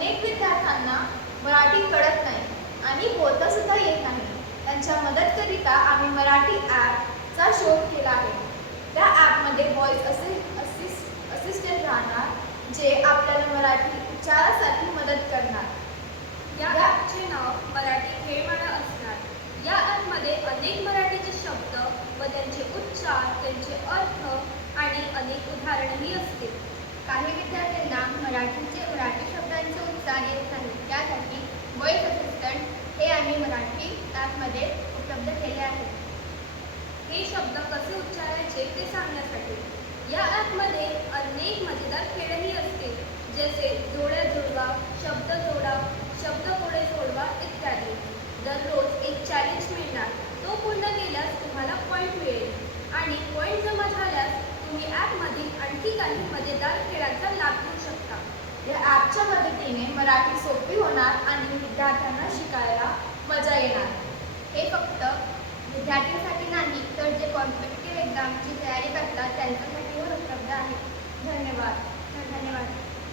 अनेक विद्यार्थ्यांना मराठी कळत नाही आणि बोलता सुद्धा येत नाही. त्यांच्या मदतकरिता आम्ही मराठी ॲपचा शोध केला आहे. त्या ॲपमध्ये व्हॉइस असिस्टंट राहणार जे आपल्याला मराठी उच्चारासाठी मदत करणार. या ॲपचे नाव मराठी खेळमाळा असणार. या ॲपमध्ये अनेक मराठीचे शब्द व त्यांचे उच्चार, त्यांचे अर्थ आणि अनेक उदाहरणेही असतील. काही विद्यार्थ्यांना मराठी शब्दांचे उच्चार येत नाही. त्यासाठी व्हॉइस असिस्टंट हे आम्ही मराठी ॲपमध्ये उपलब्ध केले आहे. हे शब्द कसे उच्चारायचे ते सांगण्यासाठी या ॲपमध्ये अनेक मजेदार खेळही असतील, जसे जोड्या जुळवा, शब्द जोडा, शब्दकोडे सोडवा इत्यादी. दररोज एक चॅलेंज मिळणार. तो पूर्ण केल्यास तुम्हाला पॉईंट मिळेल आणि पॉईंट जमा झाल्यास तुम्ही ॲपमधील आणखी काही मजेदार खेळांचा लाभ घेऊ शकता. या ॲपच्या मदतीने मराठी सोपी होणार आणि विद्यार्थ्यांना शिकायला मजा येणार. हे फक्त विद्यार्थ्यांसाठी नाही तर जे कॉम्पिटिटिव्ह एक्झामची तयारी करतात त्यांच्यासाठी उपलब्ध आहे. धन्यवाद.